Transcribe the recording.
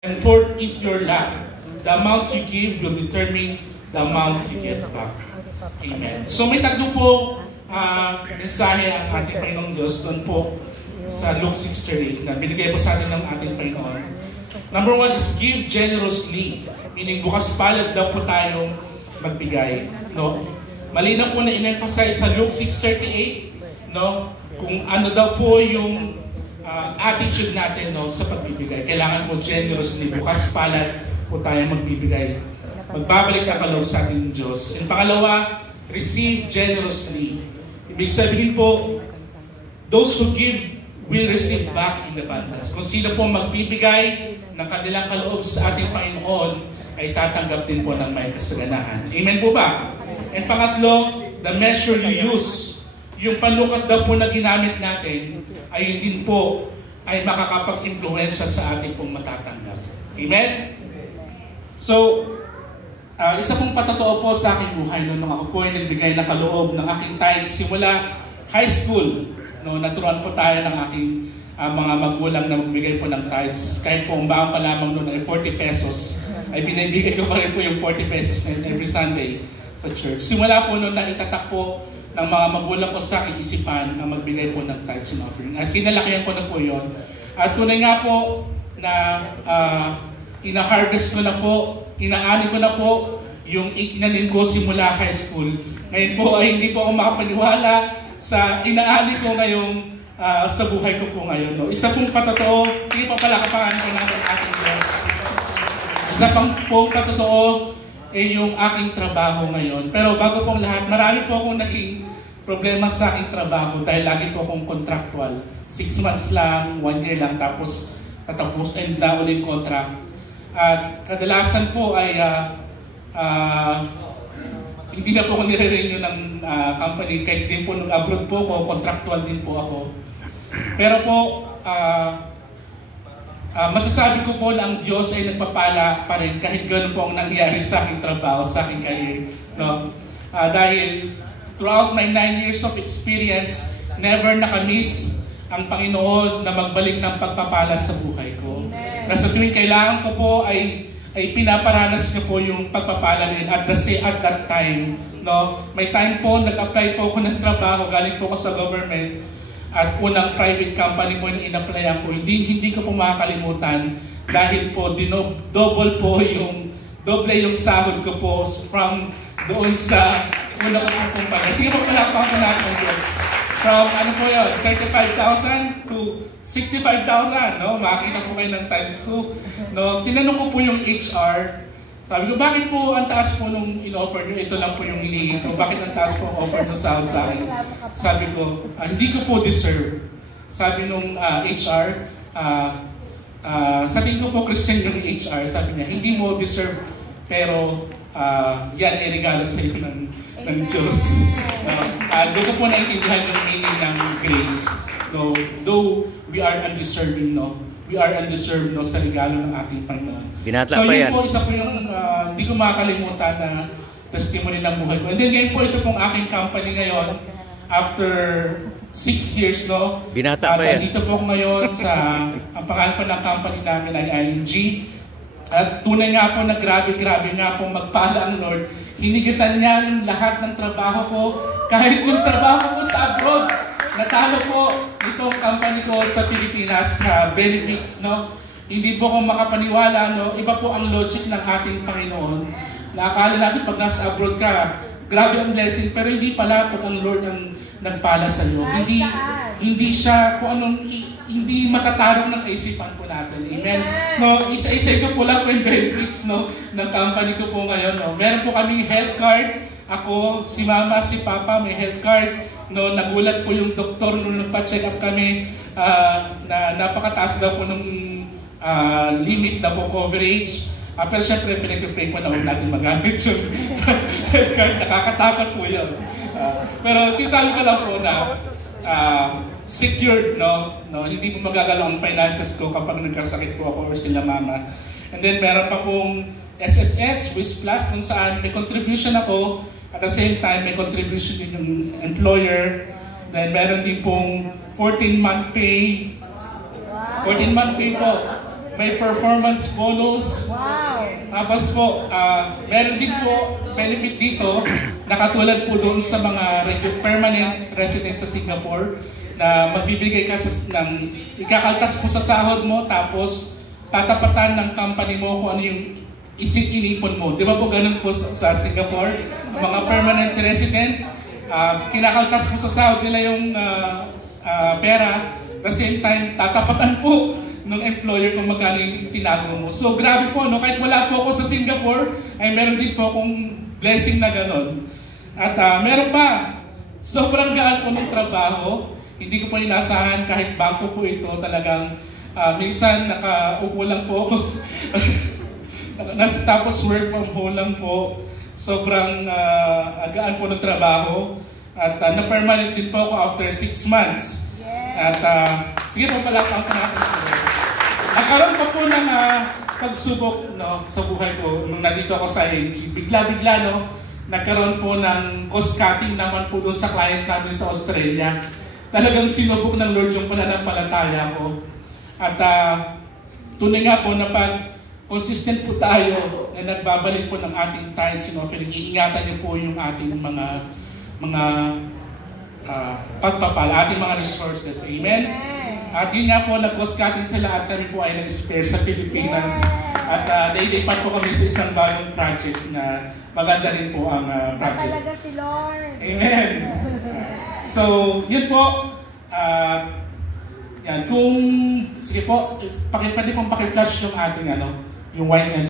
and pour into your lap. The amount you give will determine the amount you get back. Amen. So may tatlo po mensahe ang ating Panginoong Diyos doon po sa Luke 6:38 na binigay po sa atin ng ating Panginoon. Number one is give generously. Meaning bukas palad daw po tayong magbigay. No? Malinaw po na in-emphasize sa Luke 6:38, no? Kung ano daw po yung attitude natin, no, sa pagbibigay. Kailangan po generously, bukas palad po tayo magbibigay. Magbabalik na kaloob sa ating Diyos. And pangalawa, receive generously. Ibig sabihin po, those who give will receive back in abundance. Kung sino po magbibigay ng kanilang kaloob sa ating Panginoon, ay tatanggap din po ng may kasaganahan. Amen po ba? And pangatlo, the measure you use. Yung panukat daw po na ginamit natin, ay din po ay makakapag-impluensya sa ating pong matatanggap. Amen? So, isa pong patotoo po sa aking buhay nung ako po ay nagbigay ng kaloob ng aking tithes simula high school. No, naturuan po tayo ng aking mga magulang na magbigay po ng tithes. Kahit po ang baon ka lamang noon ay 40 pesos, ay binibigay ko pa rin po yung 40 pesos na every Sunday sa church. Simula po noon na itatak po ng mga magulang ko sa aking isipan ang magbigay po ng tithes and offering. At kinalakihan ko na po yun. At tunay nga po na ina-harvest ko na po, inaani ko na po yung ikinanin ko simula high school. Ngayon po ay hindi po ako makapaniwala sa inaani ko ngayong sa buhay ko po ngayon. No? Isa pong patotoo, sige pa pala kapangan ko natin ating Diyos. Isa pang pong patotoo, yung aking trabaho ngayon. Pero bago pong lahat, marami po akong naging problema sa aking trabaho dahil lagi po akong contractual. 6 months lang, 1 year lang, tapos tatapos and na ulit contract. At kadalasan po ay hindi na po ako nire-renew ng company. Kahit din po nag-abroad po ako, contractual din po ako. Pero po, masasabi ko po na ang Diyos ay nagpapala pa rin kahit gano'n po ang nangyari sa aking trabaho, sa aking career. No? Dahil throughout my 9 years of experience, never nakamiss ang Panginoon na magbalik ng pagpapala sa buhay ko. Na sa tuwing kailangan ko po ay pinaparanas niyo po yung pagpapala rin at that time. No? May time po, nag-apply po ako ng trabaho, galing po ako sa government. At unang private company po yung in-applyan ko, hindi ko po makakalimutan dahil po double yung sahod ko po from doon sa una ko pong pala. Sige po pala po natin, Diyos. From ano po yun, 35,000 to 65,000. No? Makakita po kayo ng times 2. No? Tinanong ko po yung HR. Sabi ko, bakit po ang taas po nung in-offer nyo? Ito lang po yung hinihingi ko. Bakit ang taas po ang offer nyo sa akin? Sabi ko, hindi ko po deserve. Sabi nung HR, sa tingin ko po Christian yung HR, sabi niya, hindi mo deserve, pero yan ay regalo sa iyo ng Diyos. Doon ko po naintindihan yung meaning ng grace. No, though we are undeserving, no? We are undeserved, no, sa regalo ng ating Panginoon. Binata so pa yun yan. po, isa po yung hindi ko makakalimutan na testimony ng buhay ko. And then ngayon po, ito pong aking company ngayon, after 6 years, no? Binata pa yan. Dito po ngayon sa, ang pangalan po ng company namin ay ING. At tunay nga po na grabe nga po magpala ang Lord. Hinigitan niya yung lahat ng trabaho ko, kahit yung trabaho ko sa abroad. Natalo po itong company ko sa Pilipinas sa benefits, no? Hindi po ako makapaniwala, no? Iba po ang logic ng ating Panginoon. Na akala natin pag nasa abroad ka, grabe ang blessing, pero hindi pala pag ang Lord ang nagpala sa iyo. Hindi siya kung anong hindi matatarong ng kaisipan po natin. Amen. No, isa-isa ko po lang po yung benefits, no, ng company ko po ngayon, no. Meron po kaming health card. Ako, si Mama, si Papa may health card. No, nagulat po yung doktor nung nagpa-check up kami na napakataas daw po ng limit na po coverage. Pero syempre, pinag-pray po na huwag natin magamit yung health card. Nakakatakot po yun. Pero sisabi ko lang po na secured, no? Hindi po magagalaw ang finances ko kapag nagkasakit po ako or sila Mama. And then meron pa pong SSS, Wish Plus, kung saan may contribution ako. At the same time, may contribution din yung employer. Then meron din pong 14-month pay. 14-month pay po. may performance bonus. Wow! Tapos po, meron din po benefit dito na katulad po doon sa mga permanent resident sa Singapore na magbibigay ka ng ikakaltas po sa sahod mo tapos tatapatan ng company mo kung ano yung inipon mo. Di ba po ganun po sa Singapore? Ang mga permanent resident, kinakaltas po sa sahod nila yung pera. At the same time, tatapatan po ng employer kung magkano yung tinago mo. So grabe po, no? Kahit wala po ako sa Singapore, ay meron din po akong blessing na gano'n. At meron pa, sobrang gaan po ng trabaho. Hindi ko po inasahan kahit bangko po ito. Talagang minsan nakaupo lang po ako. Tapos work from home lang po. Sobrang gaan po ng trabaho. At na-permanent din po ako after 6 months. At sige po pala ang natin. Nagkaroon pa po ng pagsubok, no, sa buhay ko nung nandito ako sa ANG. Bigla-bigla, no, nagkaroon po ng cost cutting naman po doon sa client namin sa Australia. Talagang sinubok ng Lord yung pananampalataya ko. At tunay nga po na pag consistent po tayo na nagbabalik po ng ating tithes and offering, iingatan niyo po yung ating mga pagpapala, ating mga resources. Amen? At yun nga po, nag-cost cutting sila at kami po ay nag-spare sa Pilipinas. At nailipat po kami sa isang bagong project na maganda rin po ang project. Talaga si Lord. Amen. So, yun po. Yan, kung, sige po, pwede pong paki-flash yung ating, yung wine and